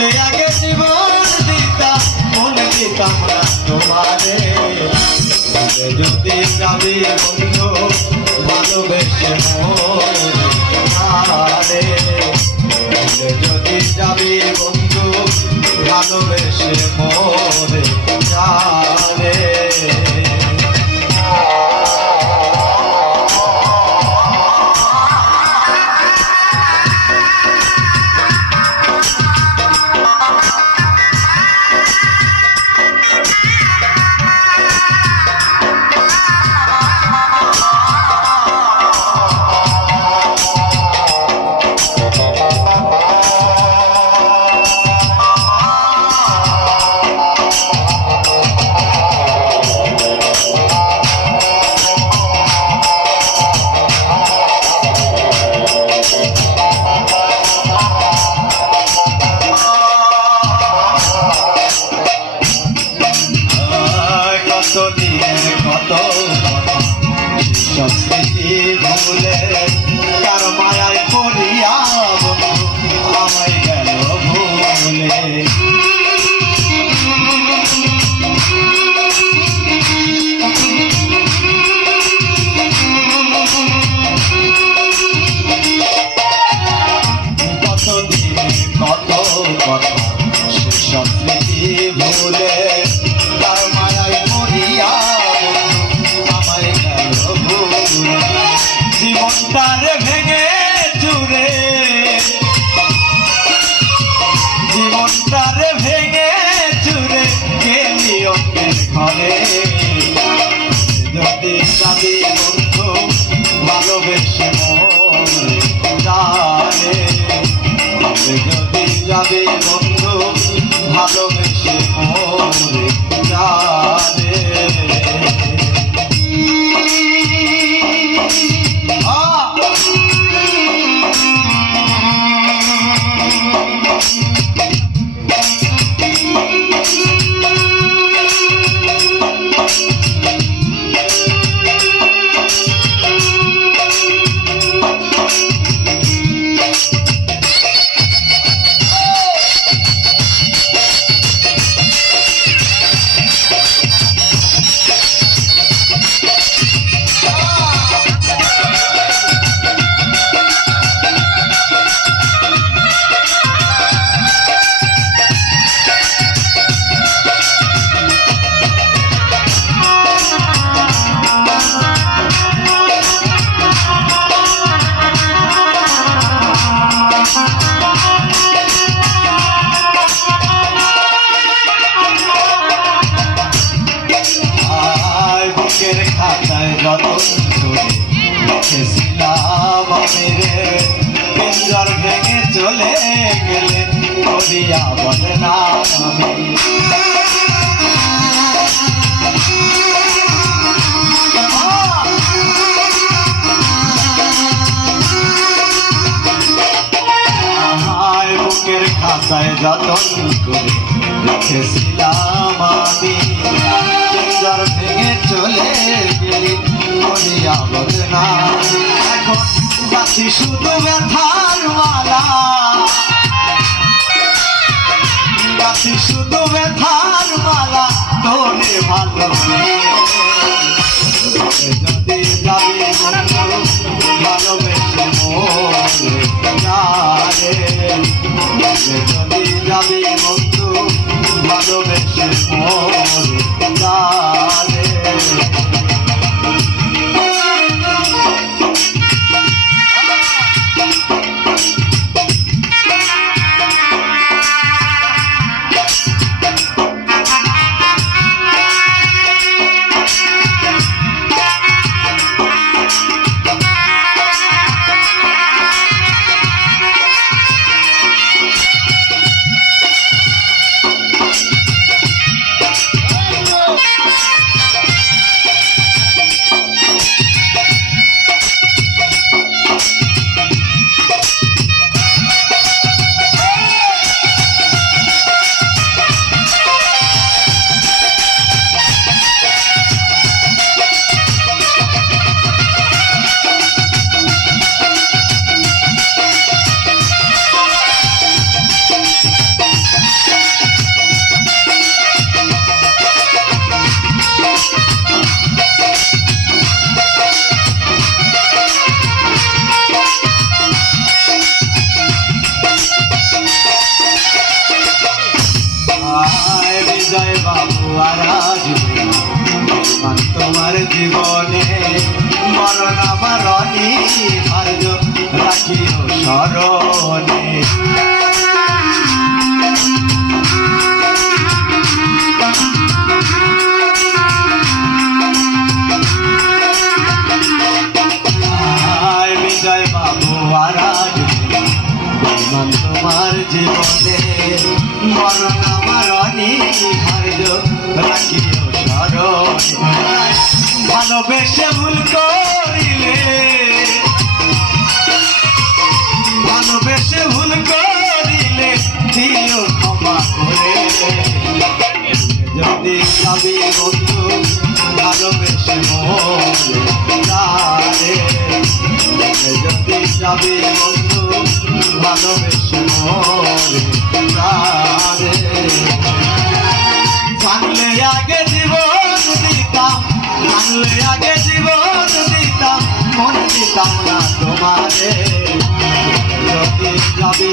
বলে আগে জীবন দিতাম মনে দিতাম না তোমারে যদি যাবি বন্ধু ভালোবেসে মরে যদি যাবি বন্ধু ভালোবেসে মরে যারে কত স্মৃতি ভুলে কার মায়ায় পড়িয়া আমায় গেল ভুলে কতদিন কত কথা সেসব স্মৃতি ভুলে কার মায়ায় পড়িয়া জীবনটারে ভেঙে চুরে জীবনটারে ভেঙে চুরে গেলি অন্যের ঘরে যদি যাবি বন্ধু ভালোবেসে মরে যারে যদি যাবি বন্ধু ভালোবেসে মরে যারে খাতায় যতন করে লিখেছিলাম আমি রে পিঞ্জর ভেঙে চলে গেলে করিয়া বদনাম আমি বুকের খাতায় যতন করে লিখেছিলাম আমি পিঞ্জর ভেঙে চলে গেলি করিয়া বদনাম এখন বাঁচি শুধু ব্যথার মালা বাঁচি শুধু ব্যথার মালা তোরে ভালো যদি যাবি বন্ধু ভালোবেসে মরে যারে যদি যাবি বন্ধু ভালোবেসে মরে যারে আর আসবে না। অভিমান তোমার জীবনে মরণ আমার অনিবার্য, রাখিও স্মরণে। বিজয় বাবু আর আসবে না। অভিমান তোমার জীবনে মরণ আমার অনিবার্য, রাখিও স্মরণে। ভালোবেসে ভুল করিলে, ভালোবেসে ভুল করিলে দিও ক্ষমা করে। যদি যাবি বন্ধু ভালোবেসে মরে যারে, যদি যাবি বন্ধু ভালোবেসে মরে যারে। জানলে আগে জীবন দিতাম, জানলে আগে জীবন দিতাম, মন দিতাম না তোমারে। যদি যাবি